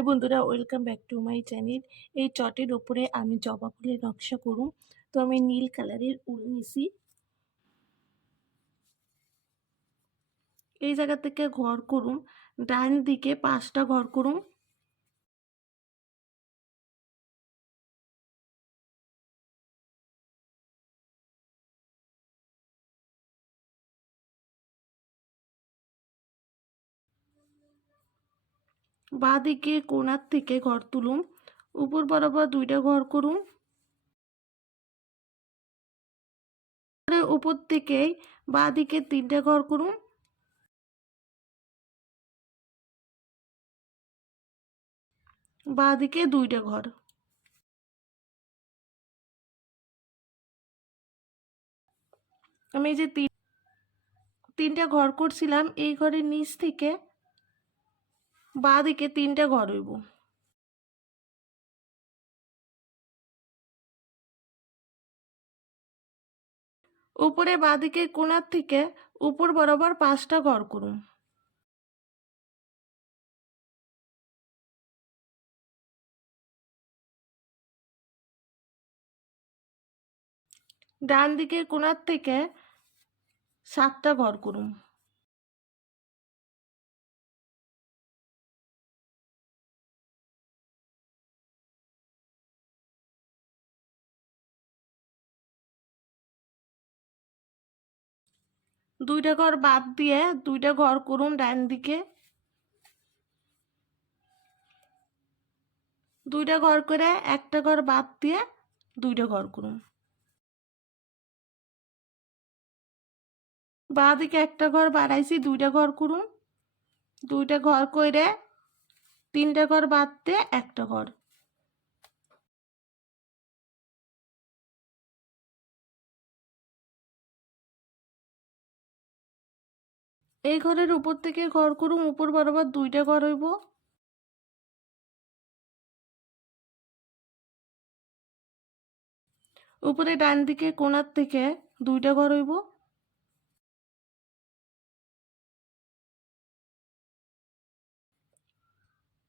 High বন্ধুরা, welcome back to my channel. এই চটের ওপরে আমি জবা ফুলের নকশা করুম। তো আমি নীল কালারের উল নিছি। এই জায়গা থেকে ঘর করুম, ডান দিকে 5টা ঘর করুম। বাঁ দিকে কোণার থেকে ঘর তুলুম, উপর বরাবর 2টা ঘর করুম। উপর থেকে বাঁ দিকে 3টে ঘর করুম। বাঁ দিকে 2টে ঘর। আমি এই যে 3টে ঘর করছিলাম, এই ঘরের নিচ থেকে বাঁ দিকে 3টে ঘর হইব। উপরে বাঁদিকে কোণার থেকে উপর বরাবর 5টা ঘর করুন। ডান দিকের কোণার থেকে 7টা ঘর করুন। দুইটা ঘর বাদ দিয়ে 2টা ঘর করুন ডান দিকে। 2টা ঘর করে একটা ঘর বাদ দিয়ে 2টা ঘর করুন। বাঁ দিকে একটা ঘর বাড়াইছি, 2টা ঘর করুন। 2টা ঘর করে 3টা ঘর বাদ দিয়ে একটা ঘর। এই ঘরের উপর থেকে ঘর করুন, উপর বরাবর 2টা ঘর হইব। উপরে ডান দিকে কোণার থেকে 2টা ঘর হইব।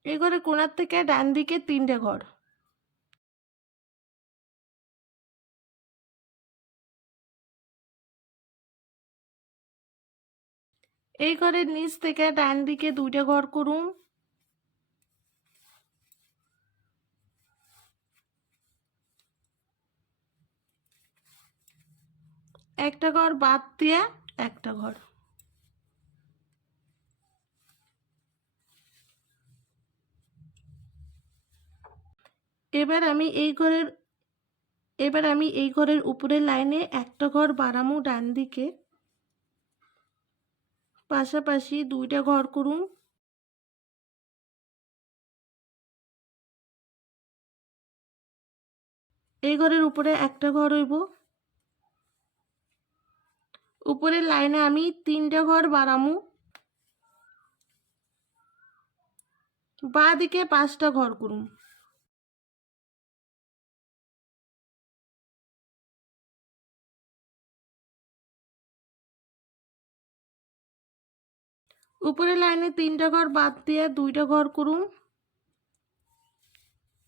এই ঘরে কোণার থেকে ডান দিকে 3টে ঘর। এই ঘরের নিচ থেকে ডান দিকে 2টা ঘর করুন। একটা ঘর বাদ দিয়ে একটা ঘর। এবার আমি এই ঘরের উপরের লাইনে একটা ঘর বাড়ামু ডান দিকে, পাশাপাশি 2টা ঘর করুন। এই ঘরের উপরে একটা ঘর হইব। উপরের লাইনে আমি 3টা ঘর বাড়ামু, বাঁ দিকে 5টা ঘর করুন। উপরের লাইনে 3টা ঘর বাদ দিয়ে 2টা ঘর করুন।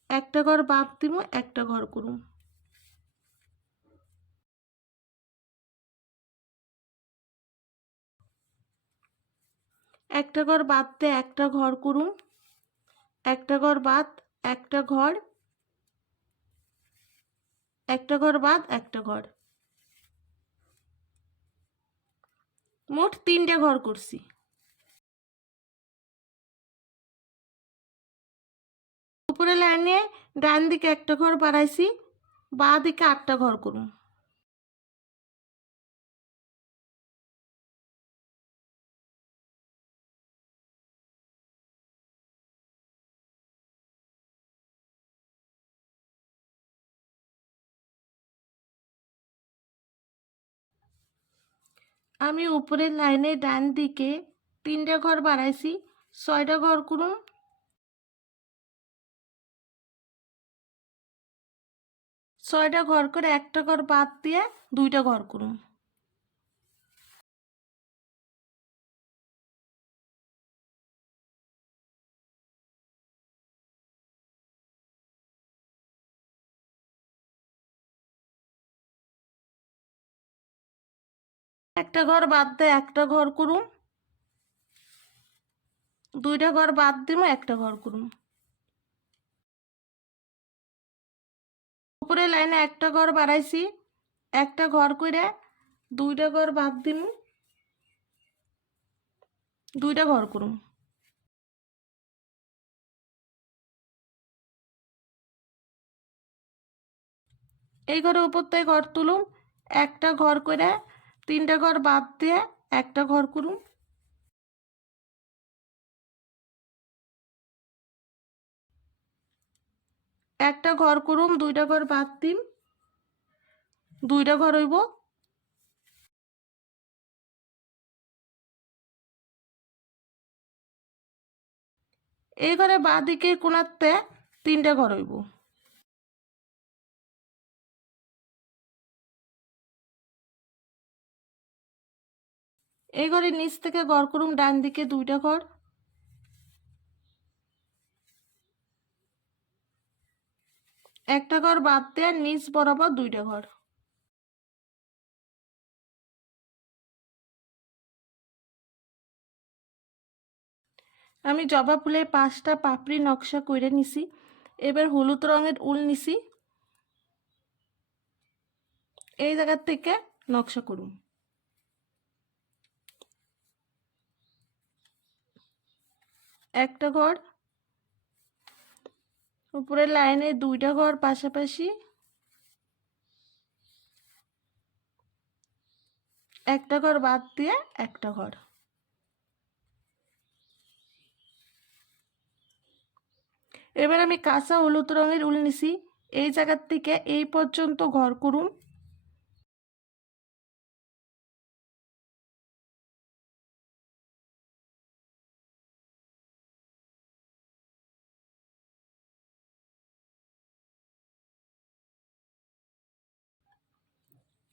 একটা ঘর বাদ দিব, একটা ঘর করুন। একটা ঘর বাদ দিয়ে একটা ঘর করুন। একটা ঘর বাদ একটা ঘর, একটা ঘর বাদ একটা ঘর। মোট 3টে ঘর করছি। উপরের লাইনে ডান দিকে একটা ঘর বাড়াইছি, বাঁ দিকে 8টা ঘর করুন। আমি উপরের লাইনে ডান দিকে 3টা ঘর বাড়াইছি, 6টা ঘর করুন। 6টা ঘর করে একটা ঘর বাদ দিয়ে 2টা ঘর করুন। একটা ঘর বাদ দিয়ে একটা ঘর করুম, দুইটা ঘর বাদ দিম একটা ঘর করুম। উপরে লাইনে একটা ঘর বাড়াইছি, একটা ঘর করে দুইটা ঘর বাদ দিম, দুইটা ঘর করুম। এই ঘরের উপর থেকে ঘর তুলুম, একটা ঘর করে তিনটা ঘর বাদ দিয়ে একটা ঘর করুম। একটা ঘর করুম, দুইটা ঘর বাদ দিম, দুইটা ঘর হইব। এই ঘরে বাঁ দিকে কোনাতে তিনটা ঘর হইব। এই ঘরে নিচ থেকে ঘর করুম, ডান দিকে দুইটা ঘর, একটা ঘর বাদ দিয়ে নিচ বরাবর দুইটা ঘর। আমি জবা ফুলের 5টা পাপড়ি নকশা করে নিছি। এবার হলুদ রঙের উল নিছি, এই জায়গার থেকে নকশা করুন। একটা ঘর, উপরের লাইনে দুইটা ঘর পাশাপাশি, একটা ঘর বাদ দিয়ে একটা ঘর। এবার আমি কাঁচা হলুদ রঙের উল নিছি, এই জায়গার থেকে এই পর্যন্ত ঘর করুন।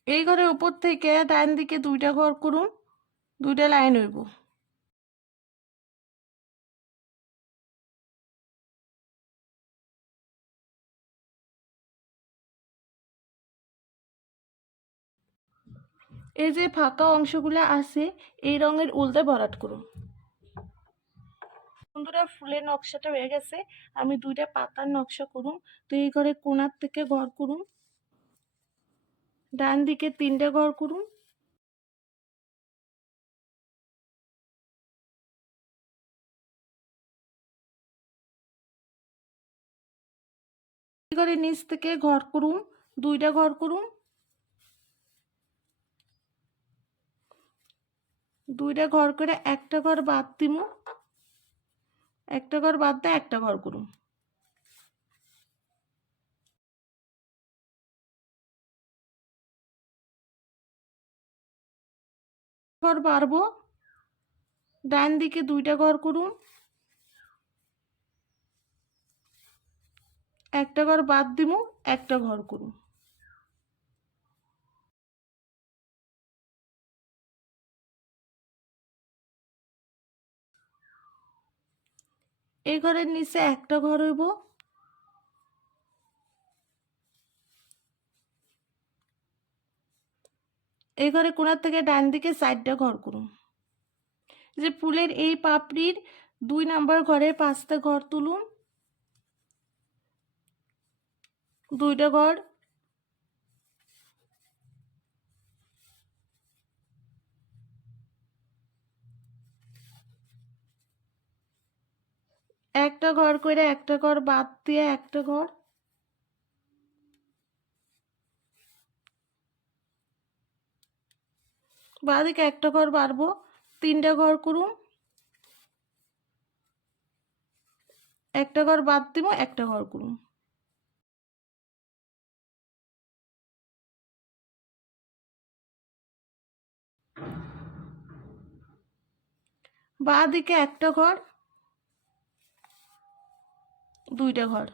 এই ঘরের উপর থেকে ডান দিকে দুইটা ঘর করুন, দুইটা লাইন হইব। এই যে ফাঁকা অংশগুলো আছে এই রঙের উলতে ভরাট করুন। বন্ধুরা, ফুলের নকশাটা হয়ে গেছে, আমি দুইটা পাতার নকশা করুন। তো এই ঘরে কোণার থেকে ঘর করুন, ডান দিকে তিনটা ঘর করুন, এই ঘরে নিচ থেকে ঘর করুন, দুইটা ঘর করুন, দুইটা ঘর করে একটা ঘর বাদ দিম, একটা ঘর বাদ দিয়ে একটা ঘর করুন। ঘর বাড়বো, ডান দিকে দুইটা ঘর করুন, একটা ঘর বাদ দিমু, একটা ঘর করুন। এই ঘরের নিচে একটা ঘর হইব, এই ঘরে কোণার থেকে ডান দিকে 4টা ঘর করুন। যে ফুলের এই পাপড়ির 2 নাম্বার ঘরের 5টা ঘর তুলুন, দুইটা ঘর, একটা ঘর করে একটা ঘর বাদ দিয়ে একটা ঘর, বাঁদিকে একটা ঘর বাড়বো, তিনটা ঘর করুন, একটা ঘর বাদ দিব, একটা ঘর করুন। বাঁদিকে একটা ঘর, দুইটা ঘর।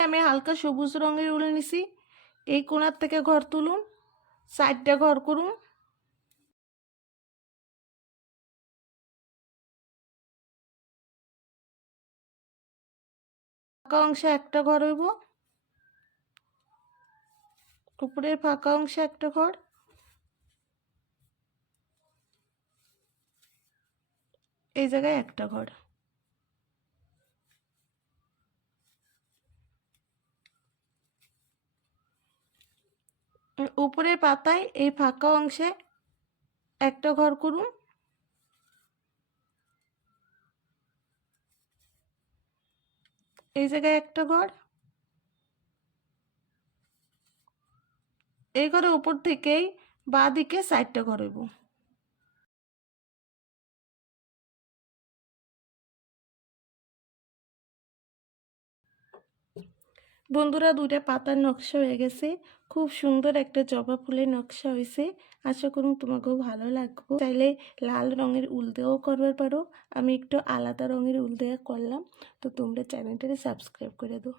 আমি হালকা সবুজ রঙের উল নিছি, এই কোণার থেকে ঘর তুলুন, 4টা ঘর করুন, ফাঁকা অংশে একটা ঘর হইব, উপরের ফাঁকা অংশে একটা ঘর, এই জায়গায় একটা ঘর। উপরের পাতায় এই ফাঁকা অংশে একটা ঘর করুন। এই জায়গায় একটা ঘর, এই ঘরের উপর থেকেই বাঁ দিকে 4টা ঘর হইব। বন্ধুরা, 2টা পাতার নকশা হয়ে গেছে। খুব সুন্দর একটা জবা ফুলের নকশা হয়েছে। আশা করুন তোমাকেও ভালো লাগবে। চাইলে লাল রঙের উল দিয়েও করবার পারো, আমি একটু আলাদা রঙের উল দিয়ে করলাম। তো তোমরা চ্যানেলটাকে সাবস্ক্রাইব করে দাও।